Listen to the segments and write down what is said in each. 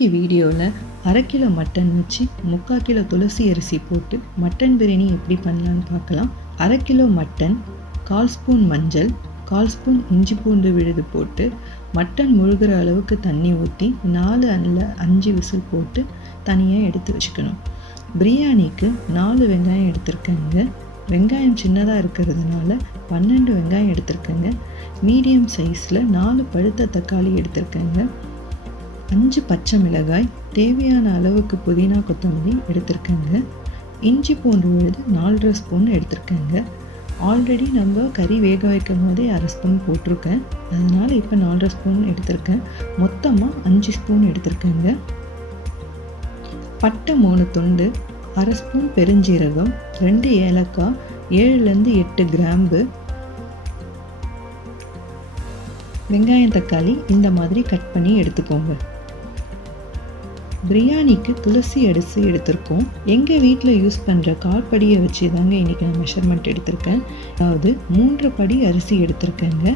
இன்னைக்கு வீடியோவில் 1/2 kilo mutton வச்சு 3/4 கிலோ துளசி அரிசி போட்டு மட்டன் பிரியாணி எப்படி பண்ணலான்னு பார்க்கலாம். 1/2 கிலோ மட்டன், 1/4 ஸ்பூன் மஞ்சள், 1/4 ஸ்பூன் இஞ்சி பூண்டு விழுது போட்டு மட்டன் முழுகிற அளவுக்கு தண்ணி ஊற்றி 4 அல்ல 5 விசில் போட்டு தனியாக எடுத்து வச்சுக்கணும். பிரியாணிக்கு 4 வெங்காயம் எடுத்திருக்கேங்க. வெங்காயம் சின்னதாக இருக்கிறதுனால 12 வெங்காயம் எடுத்திருக்கேங்க. மீடியம் சைஸில் 4 பழுத்த தக்காளி எடுத்திருக்கேங்க. 5 பச்சை மிளகாய், தேவையான அளவுக்கு புதினா கொத்தமல்லி எடுத்திருக்கேங்க. இஞ்சி பூண்டு விழுது 4.5 ஸ்பூன் எடுத்திருக்கேங்க. ஆல்ரெடி நம்ம கறி வேக வைக்கும் போதே 1/2 ஸ்பூன் போட்டிருக்கேன், அதனால் இப்போ 4.5 ஸ்பூன் எடுத்திருக்கேன். மொத்தமாக 5 ஸ்பூன் எடுத்திருக்கேங்க. பட்டை 3 துண்டு, 1/2 ஸ்பூன் பெருஞ்சீரகம், 2 ஏலக்காய், 7லேருந்து 8 கிராம்பு. வெங்காயம் தக்காளி இந்த மாதிரி கட் பண்ணி எடுத்துக்கோங்க. பிரியாணிக்கு துளசி அரிசி எடுத்திருக்கோம். எங்கள் வீட்டில் யூஸ் பண்ணுற கால்படியை வச்சு தாங்க இன்றைக்கி நான் மெஷர்மெண்ட் எடுத்திருக்கேன். அதாவது 3 படி அரிசி எடுத்திருக்கேங்க.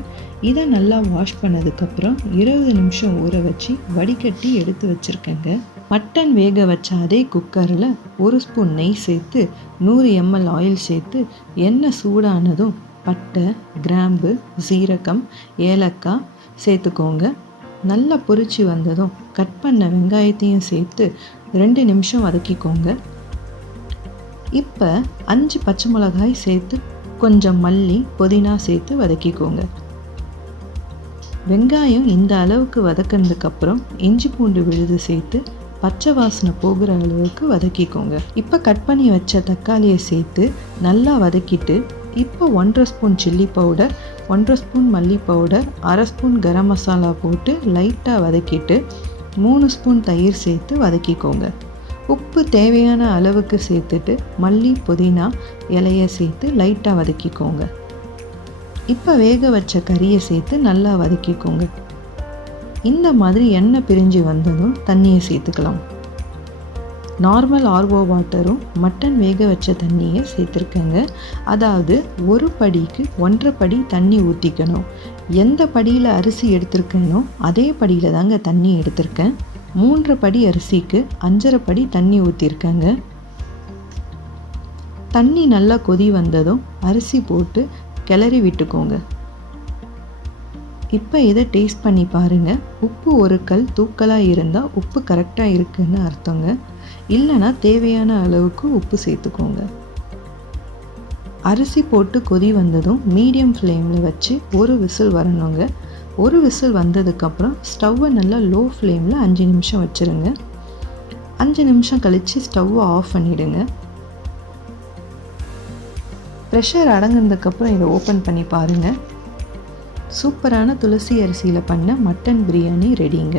இதை நல்லா வாஷ் பண்ணதுக்கப்புறம் 20 நிமிஷம் ஊற வச்சு வடிகட்டி எடுத்து வச்சுருக்கேங்க. மட்டன் வேக வச்ச அதே குக்கரில் 1 ஸ்பூன் நெய் சேர்த்து 100 ml ஆயில் சேர்த்து எண்ணெய் சூடானதும் பட்டை, கிராம்பு, சீரகம், ஏலக்காய் சேர்த்துக்கோங்க. நல்லா பொரிச்சு வந்ததும் கட் பண்ண வெங்காயத்தையும் சேர்த்து 2 நிமிஷம் வதக்கிக்கோங்க. இப்போ 5 பச்சை மிளகாய் சேர்த்து கொஞ்சம் மல்லி, புதினா சேர்த்து வதக்கிக்கோங்க. வெங்காயம் இந்த அளவுக்கு வதக்கினதுக்கப்புறம் இஞ்சி பூண்டு விழுது சேர்த்து பச்சை வாசனை போகிற அளவுக்கு வதக்கிக்கோங்க. இப்போ கட் பண்ணி வச்ச தக்காளியை சேர்த்து நல்லா வதக்கிட்டு இப்போ 1.5 ஸ்பூன் சில்லி பவுடர், 1.5 ஸ்பூன் மல்லி பவுடர், 1/2 ஸ்பூன் கரம் மசாலா போட்டு லைட்டாக வதக்கிட்டு 3 ஸ்பூன் தயிர் சேர்த்து வதக்கிக்கோங்க. உப்பு தேவையான அளவுக்கு சேர்த்துட்டு மல்லி, புதினா இலையை சேர்த்து லைட்டாக வதக்கிக்கோங்க. இப்போ வேக வச்ச கறியை சேர்த்து நல்லா வதக்கிக்கோங்க. இந்த மாதிரி எண்ணெய் பிரிஞ்சு வந்ததும் தண்ணியை சேர்த்துக்கலாம். நார்மல் ஆர்ஓ வாட்டரும் மட்டன் வேக வச்ச தண்ணியை சேர்த்துருக்கேங்க. அதாவது 1 படிக்கு 1.5 படி தண்ணி ஊற்றிக்கணும். எந்த படியில் அரிசி எடுத்திருக்கேனோ அதே படியில் தாங்க தண்ணி எடுத்திருக்கேன். 3 படி அரிசிக்கு 5.5 படி தண்ணி ஊற்றிருக்கேங்க. தண்ணி நல்லா கொதி வந்ததும் அரிசி போட்டு கிளறி விட்டுக்கோங்க. இப்போ இதை டேஸ்ட் பண்ணி பாருங்கள். உப்பு ஒரு கல் தூக்கலாக இருந்தால் உப்பு கரெக்டாக இருக்குன்னு அர்த்தங்க. இல்லைனா தேவையான அளவுக்கு உப்பு சேர்த்துக்கோங்க. அரிசி போட்டு கொதி வந்ததும் மீடியம் ஃப்ளேமில் வச்சு 1 விசில் வரணுங்க. 1 விசில் வந்ததுக்கப்புறம் ஸ்டவ்வை நல்லா லோ ஃப்ளேமில் 5 நிமிஷம் வச்சுருங்க. 5 நிமிஷம் கழித்து ஸ்டவ்வை ஆஃப் பண்ணிவிடுங்க. ப்ரெஷர் அடங்கினதுக்கப்புறம் இதை ஓப்பன் பண்ணி பாருங்கள். சூப்பரான துளசி அரிசியில் பண்ண மட்டன் பிரியாணி ரெடிங்க.